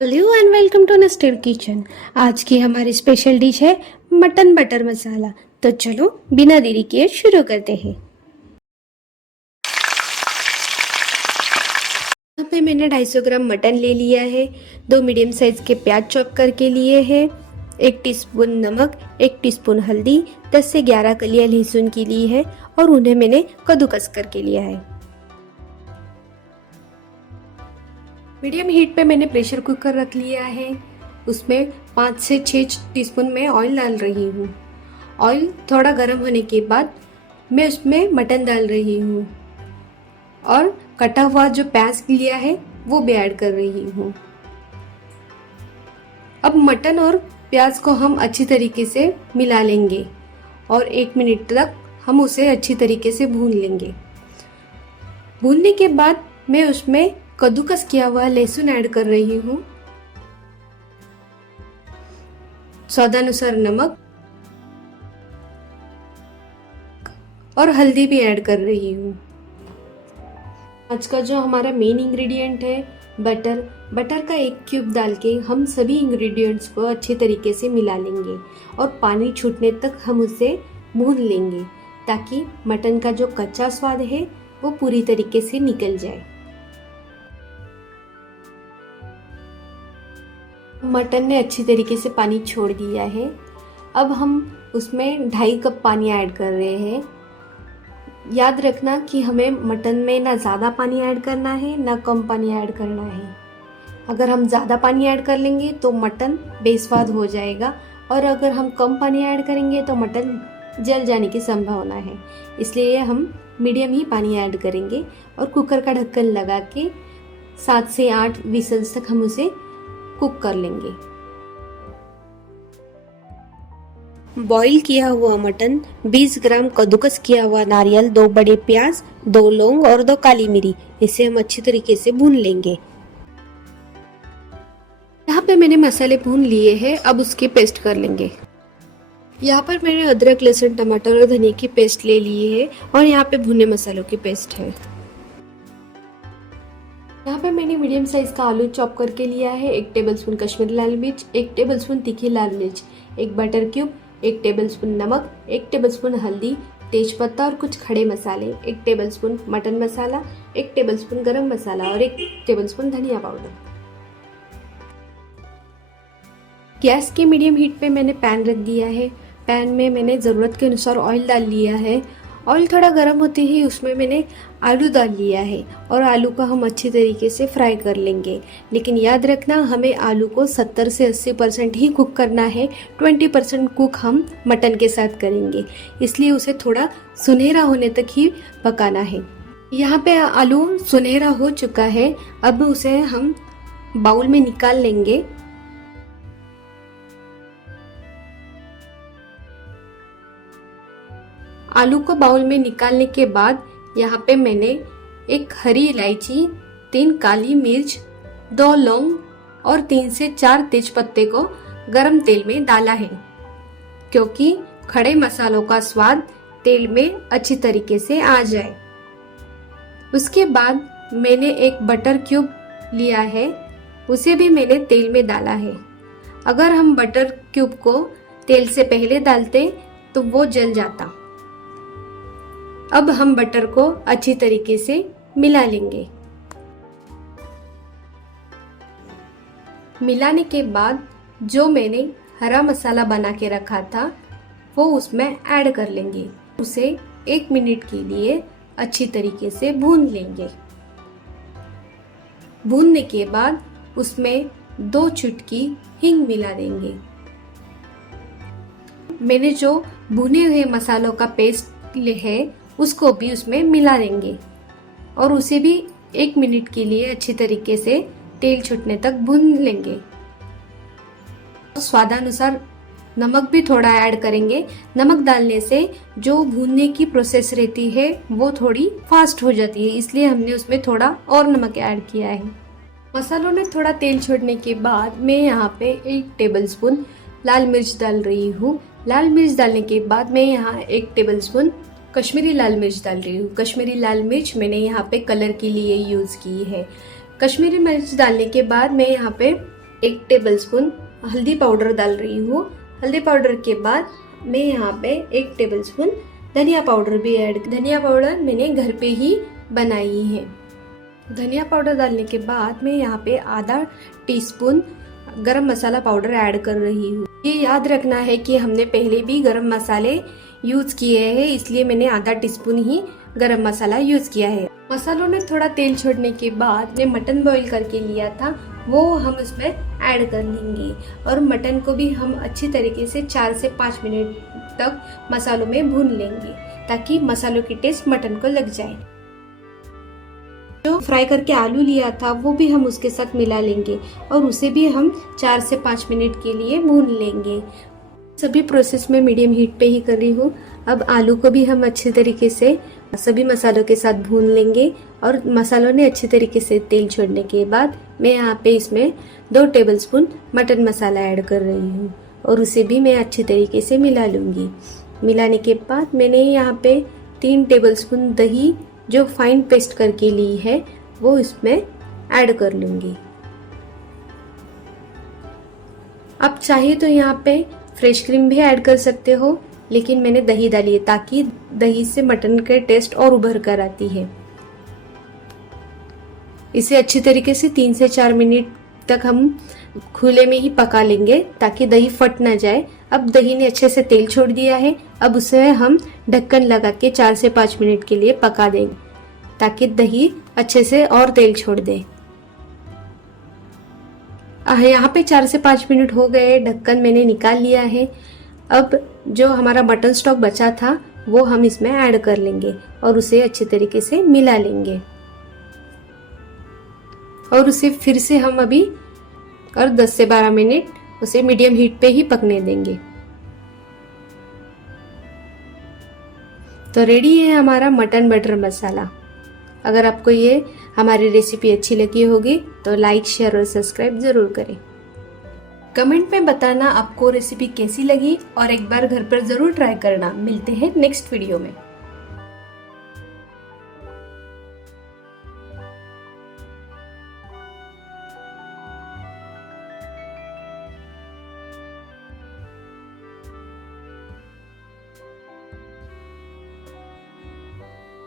Hello and welcome to Nested Kitchen. आज की हमारी स्पेशल डिश है मटन बटर मसाला। तो चलो बिना देरी किए शुरू करते हैं। यहाँ पे मैंने 250 ग्राम मटन ले लिया है, 2 मीडियम साइज के प्याज चॉप करके लिए हैं, 1 टीस्पून नमक, 1 टीस्पून हल्दी, 10 से 11 कलियां लहसुन की ली है और उन्हें मैंने कद्दूकस करके लिया है। मीडियम हीट पे मैंने प्रेशर कुकर रख लिया है। उसमें 5 से 6 टीस्पून में ऑयल डाल रही हूँ। ऑयल थोड़ा गर्म होने के बाद मैं उसमें मटन डाल रही हूँ और कटा हुआ जो प्याज लिया है वो भी ऐड कर रही हूँ। अब मटन और प्याज को हम अच्छी तरीके से मिला लेंगे और 1 मिनट तक हम उसे अच्छी तरीके से भून लेंगे। भूनने के बाद मैं उसमें कद्दूकस किया हुआ लहसुन ऐड कर रही हूँ, स्वादानुसार नमक और हल्दी भी ऐड कर रही हूँ। आज का जो हमारा मेन इंग्रेडिएंट है बटर का 1 क्यूब डाल के हम सभी इंग्रेडिएंट्स को अच्छे तरीके से मिला लेंगे और पानी छूटने तक हम उसे भून लेंगे ताकि मटन का जो कच्चा स्वाद है वो पूरी तरीके से निकल जाए। मटन ने अच्छी तरीके से पानी छोड़ दिया है। अब हम उसमें 2.5 कप पानी ऐड कर रहे हैं। याद रखना कि हमें मटन में ना ज़्यादा पानी ऐड करना है ना कम पानी ऐड करना है। अगर हम ज़्यादा पानी ऐड कर लेंगे तो मटन बेस्वाद हो जाएगा और अगर हम कम पानी ऐड करेंगे तो मटन जल जाने की संभावना है। इसलिए हम मीडियम ही पानी ऐड करेंगे और कुकर का ढक्कन लगा के 7 से 8 विसल्स तक हम उसे कुक कर लेंगे। बॉईल किया हुआ मटन, 20 ग्राम कद्दूकस किया हुआ नारियल, 2 बड़े प्याज, 2 लौंग और 2 काली मिरी, इसे हम अच्छी तरीके से भून लेंगे। यहाँ पे मैंने मसाले भून लिए हैं, अब उसकी पेस्ट कर लेंगे। यहाँ पर मैंने अदरक, लहसुन, टमाटर और धनिया की पेस्ट ले ली है और यहाँ पे भुने मसालों की पेस्ट है। यहाँ पे मैंने मीडियम साइज का आलू चॉप करके लिया है, 1 टेबलस्पून कश्मीरी लाल मिर्च, 1 टेबलस्पून तीखी लाल मिर्च, 1 बटर क्यूब, 1 टेबलस्पून नमक, 1 टेबलस्पून हल्दी, तेजपत्ता और कुछ खड़े मसाले, 1 टेबलस्पून मटन मसाला, 1 टेबलस्पून गरम मसाला और 1 टेबलस्पून धनिया पाउडर। गैस के मीडियम हीट पे मैंने पैन रख दिया है। पैन में मैंने ज़रूरत के अनुसार ऑयल डाल लिया है। ऑयल थोड़ा गर्म होते ही उसमें मैंने आलू डाल लिया है और आलू को हम अच्छी तरीके से फ्राई कर लेंगे। लेकिन याद रखना हमें आलू को 70 से 80% ही कुक करना है, 20% कुक हम मटन के साथ करेंगे, इसलिए उसे थोड़ा सुनहरा होने तक ही पकाना है। यहाँ पे आलू सुनहरा हो चुका है, अब उसे हम बाउल में निकाल लेंगे। आलू को बाउल में निकालने के बाद यहाँ पे मैंने 1 हरी इलायची, 3 काली मिर्च, 2 लौंग और 3 से 4 तेजपत्ते को गरम तेल में डाला है, क्योंकि खड़े मसालों का स्वाद तेल में अच्छी तरीके से आ जाए। उसके बाद मैंने 1 बटर क्यूब लिया है, उसे भी मैंने तेल में डाला है। अगर हम बटर क्यूब को तेल से पहले डालते तो वो जल जाता। अब हम बटर को अच्छी तरीके से मिला लेंगे। मिलाने के बाद जो मैंने हरा मसाला बना के रखा था वो उसमें ऐड कर लेंगे। उसे 1 मिनट के लिए अच्छी तरीके से भून लेंगे। भूनने के बाद उसमें 2 चुटकी हींग मिला देंगे। मैंने जो भुने हुए मसालों का पेस्ट है उसको भी उसमें मिला देंगे और उसे भी 1 मिनट के लिए अच्छी तरीके से तेल छूटने तक भून लेंगे। स्वादानुसार नमक भी थोड़ा ऐड करेंगे। नमक डालने से जो भूनने की प्रोसेस रहती है वो थोड़ी फास्ट हो जाती है, इसलिए हमने उसमें थोड़ा और नमक ऐड किया है। मसालों ने थोड़ा तेल छोड़ने के बाद मैं यहाँ पे 1 टेबलस्पून लाल मिर्च डाल रही हूँ। लाल मिर्च डालने के बाद मैं यहाँ 1 टेबलस्पून कश्मीरी लाल मिर्च डाल रही हूँ। कश्मीरी लाल मिर्च मैंने यहाँ पे कलर के लिए यूज़ की है। कश्मीरी मिर्च डालने के बाद मैं यहाँ पे 1 टेबलस्पून हल्दी पाउडर डाल रही हूँ। हल्दी पाउडर के बाद मैं यहाँ पे 1 टेबलस्पून धनिया पाउडर भी ऐड। धनिया पाउडर मैंने घर पे ही बनाई है। धनिया पाउडर डालने के बाद मैं यहाँ पे आधा टीस्पून गरम मसाला पाउडर ऐड कर रही हूँ। ये याद रखना है कि हमने पहले भी गरम मसाले यूज किए हैं, इसलिए मैंने आधा टीस्पून ही गरम मसाला यूज किया है। मसालों ने थोड़ा तेल छोड़ने के बाद मैं मटन बॉईल करके लिया था, वो हम इसमें ऐड कर लेंगे और मटन को भी हम अच्छी तरीके से 4 से 5 मिनट तक मसालों में भून लेंगे ताकि मसालों की टेस्ट मटन को लग जाए। जो फ्राई करके आलू लिया था वो भी हम उसके साथ मिला लेंगे और उसे भी हम 4 से 5 मिनट के लिए भून लेंगे। सभी प्रोसेस में मीडियम हीट पे ही कर रही हूँ। अब आलू को भी हम अच्छे तरीके से सभी मसालों के साथ भून लेंगे और मसालों ने अच्छे तरीके से तेल छोड़ने के बाद मैं यहाँ पे इसमें 2 टेबलस्पून मटन मसाला ऐड कर रही हूँ और उसे भी मैं अच्छे तरीके से मिला लूँगी। मिलाने के बाद मैंने यहाँ पे 3 टेबलस्पून दही जो फाइन पेस्ट करके ली है वो इसमें ऐड कर लूँगी। आप चाहिए तो यहाँ पे फ्रेश क्रीम भी ऐड कर सकते हो, लेकिन मैंने दही डाली है ताकि दही से मटन के टेस्ट और उभर कर आती है। इसे अच्छी तरीके से 3 से 4 मिनट तक हम खुले में ही पका लेंगे ताकि दही फट ना जाए। अब दही ने अच्छे से तेल छोड़ दिया है, अब उसे हम ढक्कन लगा के 4 से 5 मिनट के लिए पका देंगे ताकि दही अच्छे से और तेल छोड़ दे। यहाँ पे 4 से 5 मिनट हो गए, ढक्कन मैंने निकाल लिया है। अब जो हमारा मटन स्टॉक बचा था वो हम इसमें ऐड कर लेंगे और उसे अच्छे तरीके से मिला लेंगे और उसे फिर से हम अभी और 10 से 12 मिनट उसे मीडियम हीट पे ही पकने देंगे। तो रेडी है हमारा मटन बटर मसाला। अगर आपको ये हमारी रेसिपी अच्छी लगी होगी तो लाइक, शेयर और सब्सक्राइब जरूर करें। कमेंट में बताना आपको रेसिपी कैसी लगी और एक बार घर पर जरूर ट्राई करना। मिलते हैं नेक्स्ट वीडियो में।